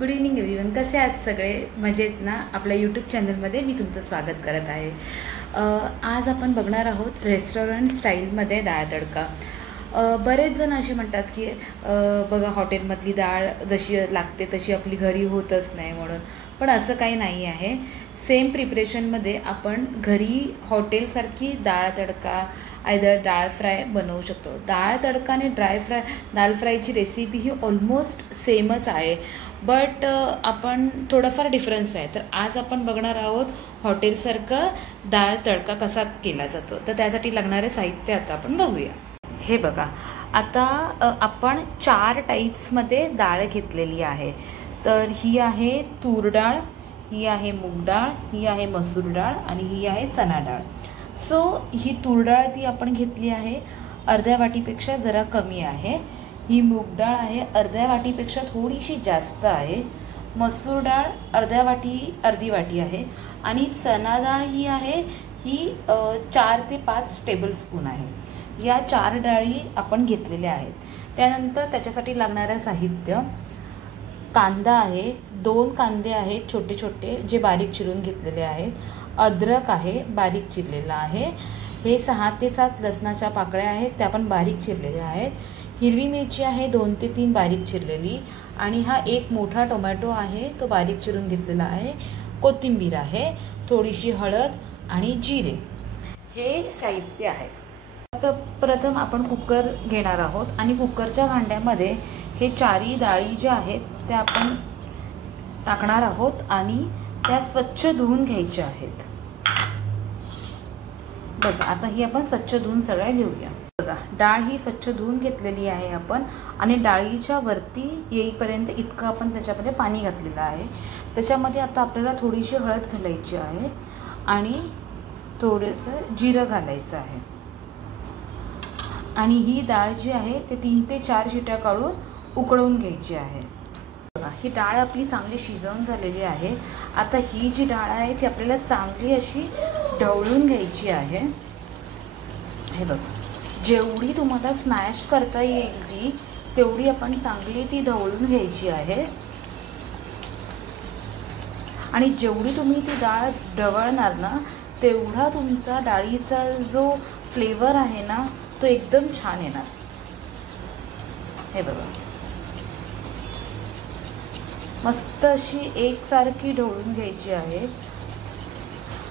Good evening everyone. कसे आहात सगळे? मजेत ना? आपल्या यूट्यूब चॅनलमध्ये मी तुमचं स्वागत करत आहे. आज आपण बघणार आहोत रेस्टॉरंट स्टाईलमध्ये डाळ तडका. बरेच जण असे म्हणतात की बघा हॉटेलमधली डाळ जशी लागते तशी आपली घरी होतच नाही म्हणून. पण असं काही नाही आहे. सेम प्रिपरेशनमध्ये आपण घरी हॉटेलसारखी डाळ तडका आयदर डाळ फ्राय बनवू शकतो. डाळ तडका आणि दाल फ्रायची रेसिपी ही ऑलमोस्ट सेमच आहे, बट आपण थोडाफार डिफरन्स आहे. तर आज आपण बघणार आहोत हॉटेलसारखं डाळ तडका कसा केला जातो. तर त्यासाठी लागणारे साहित्य आता आपण बघूया. हे बघा, आता आपण 4 टाईप्समध्ये डाळ घेतलेली आहे. तर ही आहे तूर डाळ, ही आहे मूग डाळ, ही आहे मसूर डाळ आणि ही आहे चणा डाळ. सो ही तूर डाळ ती आपण घेतली आहे अर्ध्या वाटीपेक्षा जरा कमी आहे. ही मूग डाळ आहे अर्ध्या वाटीपेक्षा थोडीशी जास्त आहे. मसूर डाळ अर्धी वाटी आहे आणि चणा डाळ ही आहे ही 4 ते 5 टेबलस्पून आहे. या 4 डाळी आपण घेतलेल्या आहेत. त्यानंतर त्याच्यासाठी लागणारं साहित्य कांदा आहे, 2 कांदे आहेत छोटे छोटे जे बारीक चिरून घेतलेले आहेत. अद्रक आहे बारीक चिरलेला आहे. हे 6 ते 7 लसणाच्या पाकळ्या आहेत त्या पण बारीक चिरलेल्या आहेत. हिरवी मिरची आहे 2 ते 3 बारीक चिरलेली आणि हा एक मोठा टोमॅटो आहे तो बारीक चिरून घेतलेला आहे. कोथिंबीर आहे, थोडीशी हळद आणि जिरे हे साहित्य आहे. प्रथम आपण कुकर घेणार आहोत आणि कुकरच्या भांड्यामध्ये हे 4ही डाळी ज्या आहेत त्या आपण टाकणार आहोत आणि त्या स्वच्छ धुवून घ्यायच्या आहेत. बघा, आता ही आपण स्वच्छ धुवून सगळ्या घेऊया. बघा, डाळ ही स्वच्छ धुवून घेतलेली आहे आपण आणि डाळीच्या वरती येईपर्यंत इतकं आपण त्याच्यामध्ये पाणी घातलेलं आहे. त्याच्यामध्ये आता आपल्याला थोडीशी हळद घालायची आहे आणि थोडंसं जिरं घालायचं आहे आणि ही डाळ जी आहे ते 3 ते 4 शिट्या काढून उकळवून घ्यायची आहे. बघा, ही डाळ आपली चांगली शिजवून झालेली आहे. आता ही जी डाळ आहे ती आपल्याला चांगली अशी ढवळून घ्यायची आहे. हे बघा, जेवढी तुम्हाला स्मॅश करता येईल ती तेवढी आपण चांगली ती ढवळून घ्यायची आहे. आणि जेवढी तुम्ही ती डाळ ढवळणार ना तेवढा तुमचा डाळीचा जो फ्लेवर आहे ना तो एकदम छान येणार. हे बघा, मस्त अशी एकसारखी ढवळून घ्यायची आहे.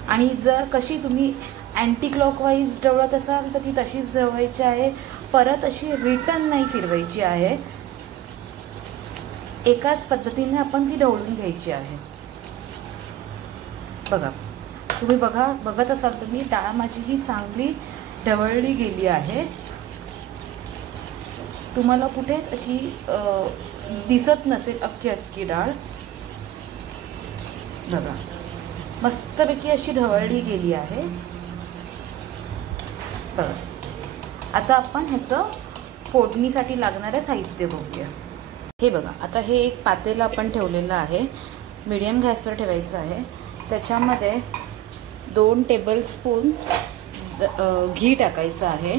आणि जर कशी तुम्ही अँटी क्लॉकवाईज ढवळत असाल तर ती तशीच ढवळायची आहे. परत अशी रिटर्न नाही फिरवायची आहे. एकाच पद्धतीने आपण ती ढवळून घ्यायची आहे. बघा, तुम्ही बघत असाल तुम्ही डाळ माझी ही चांगली ढवळली गेली आहे. तुम्हाला कुठेच अशी दिसत नसेल अख्खी डाळ. बघा, मस्तपैकी अशी ढवळली गेली आहे. बघा, आता आपण ह्याचं फोडणीसाठी लागणारं साहित्य बघूया. हे बघा, आता हे एक पातेलं आपण ठेवलेलं आहे. मीडियम गॅसवर ठेवायचं आहे. त्याच्यामध्ये 2 टेबलस्पून घी टाकायचं आहे.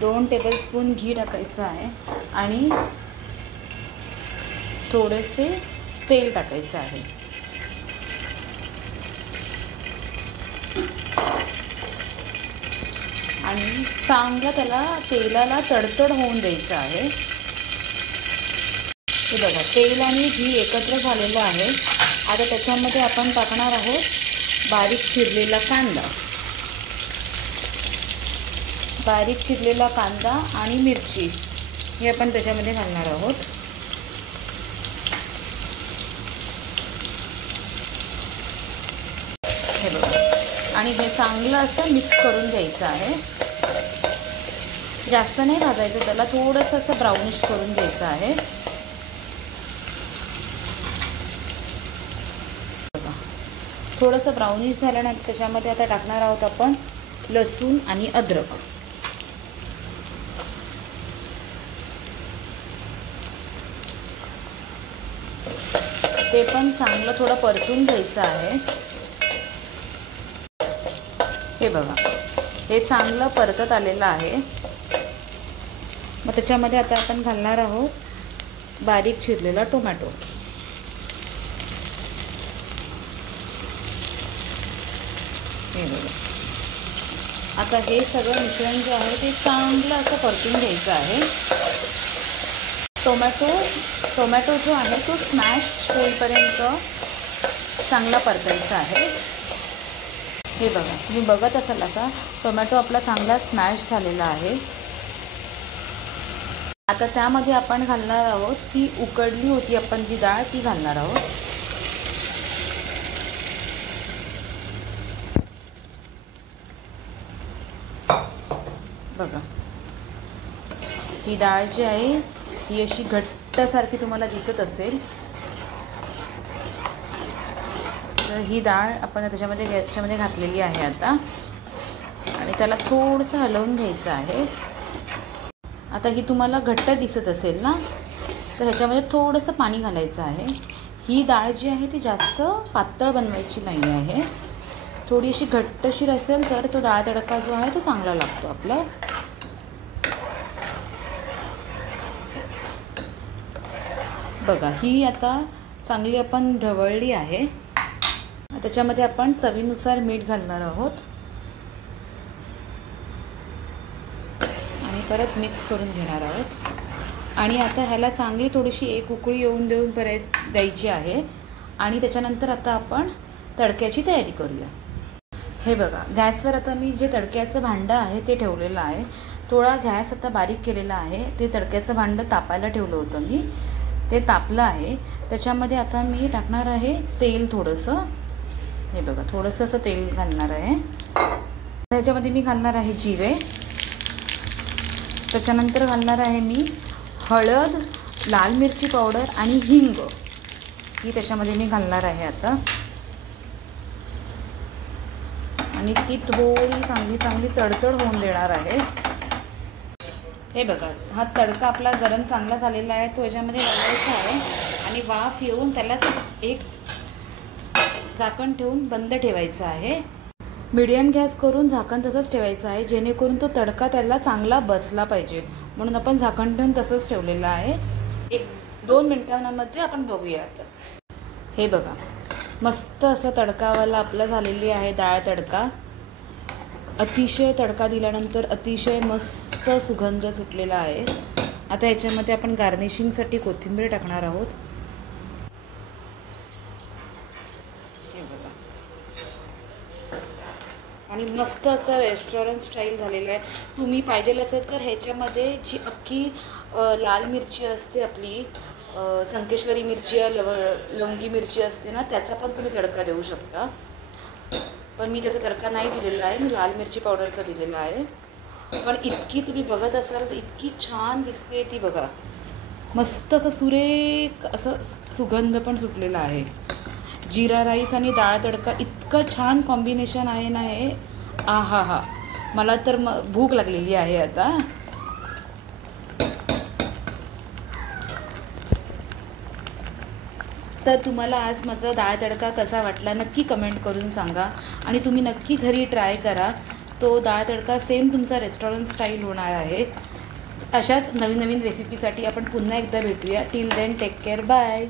2 टेबलस्पून घी टाकायचं आहे आणि थोडेसे तेल टाकायचं आहे. आणि चांगलं त्याला तेलाला तडतड होऊन द्यायचं आहे. हे बघा, तेल आणि घी एकत्र झालेलं आहे. आता त्याच्यामध्ये आपण टाकणार आहोत बारीक चिरलेला कांदा आणि मिरची हे आपण त्याच्यामध्ये घालणार आहोत. हे बघा, आणि हे चांगलं असं मिक्स करून घ्यायचं आहे. जास्त नाही भाजायचं त्याला, थोडंसं असं ब्राउनिश करून घ्यायचं आहे. थोडंसं ब्राउनिश झाल्यानंतर त्याच्यामध्ये आता टाकणार आहोत आपण लसूण आणि अद्रक. ते पण चांगलं थोडं परतून घ्यायचं आहे. हे बघा, हे चांगलं परतत आलेलं आहे. मग त्याच्यामध्ये आता आपण घालणार आहोत बारीक चिरलेला टोमॅटो. हे बघा. आता हे सगळं मिश्रण जे आहे ते चांगलं असं परतून घ्यायचं आहे. टोमॅटो जो आहे तो स्मॅश होईपर्यंत चांगला परतायचा आहे. हे बघा, तुम्ही बघत असाल आता टोमॅटो आपला चांगला स्मॅश झालेला आहे. आता त्यामध्ये आपण घालणार आहोत ती उकडली होती आपण जी डाळ ती घालणार आहोत. बघा, ही डाळ जी आहे ही अशी घट्टसारखी तुम्हाला दिसत असेल. तर ही डाळ आपण त्याच्यामध्ये घातलेली आहे आता, आणि त्याला थोडंसं हलवून घ्यायचं आहे. आता ही तुम्हाला घट्ट दिसत असेल ना, तर ह्याच्यामध्ये थोडंसं पाणी घालायचं आहे. ही डाळ जी आहे ती जास्त पातळ बनवायची नाही आहे, थोडीशी घट्टशीर असेल तर तो डाळ तडका जो आहे तो चांगला लागतो आपला. बघा, ही आता चांगली आपण ढवळली आहे. त्याच्यामध्ये आपण चवीनुसार मीठ घालणार आहोत आणि परत मिक्स करून घेणार आहोत. आणि आता ह्याला चांगली थोडीशी एक उकळी येऊन देऊन परत द्यायची आहे. आणि त्याच्यानंतर आता आपण तडक्याची तयारी करूया. हे बघा, गॅसवर आता मी जे तडक्याचं भांडं आहे ते ठेवलेलं आहे. थोडा गॅस आता बारीक केलेला आहे. ते तडक्याचं भांडं तापायला ठेवलं होतं मी, ते तापलं आहे. त्याच्यामध्ये आता मी टाकणार आहे तेल थोडंसं. हे बघा, थोडंसं असं तेल घालणार आहे. त्याच्यामध्ये मी घालणार आहे जिरे. त्याच्यानंतर घालणार आहे मी हळद, लाल मिरची पावडर आणि हिंग, ही त्याच्यामध्ये मी घालणार आहे आता. आणि ती थोडी चांगली तडतड होऊन देणार आहे. हे बघा, हा तडका आपला गरम चांगला झालेला आहे, तो याच्यामध्ये घालायचा आहे. आणि वाफ येऊन त्याला एक झाकण ठेवून बंद ठेवायचं आहे. मीडियम गॅस करून झाकण तसंच ठेवायचं आहे, जेणेकरून तो तडका त्याला चांगला बसला पाहिजे. म्हणून आपण झाकण ठेवून तसंच ठेवलेलं आहे. 1-2 मिनिटांमध्ये आपण बघूया आता. हे बघा, मस्त असं तडकावाला आपला झालेली आहे डाळ तडका. अतिशय तडका दिल्यानंतर अतिशय मस्त सुगंध सुटलेला आहे. आता ह्याच्यामध्ये आपण गार्निशिंगसाठी कोथिंबीर टाकणार आहोत. हे बघा, आणि मस्त असं रेस्टॉरंट स्टाईल झालेलं आहे. तुम्ही पाहिजे असेल तर ह्याच्यामध्ये जी अख्खी लाल मिरची असते आपली, संकेश्वरी मिरची या लवंगी मिरची असते ना, त्याचा पण तुम्ही तडका देऊ शकता. पण मी त्याचा तडका नाही दिलेला आहे, मी लाल मिरची पावडरचा दिलेला आहे. पण इतकी तुम्ही बघत असाल तर इतकी छान दिसते ती. बघा, मस्त असं सुरेख असं सुगंध पण सुटलेला आहे. जिरा राईस आणि डाळ तडका इतकं छान कॉम्बिनेशन आहे ना हे. आहा हा, मला तर भूक लागलेली आहे आता. तर तुम्हाला आज माझा डाळ तडका कसा वाटला नक्की कमेंट करून सांगा. आणि तुम्ही नक्की घरी ट्राय करा. तो डाळ तडका सेम तुमचा रेस्टॉरंट स्टाईल होणार आहे. अशाच नवीन रेसिपीसाठी आपण पुन्हा एकदा भेटूया. Till then take care, bye.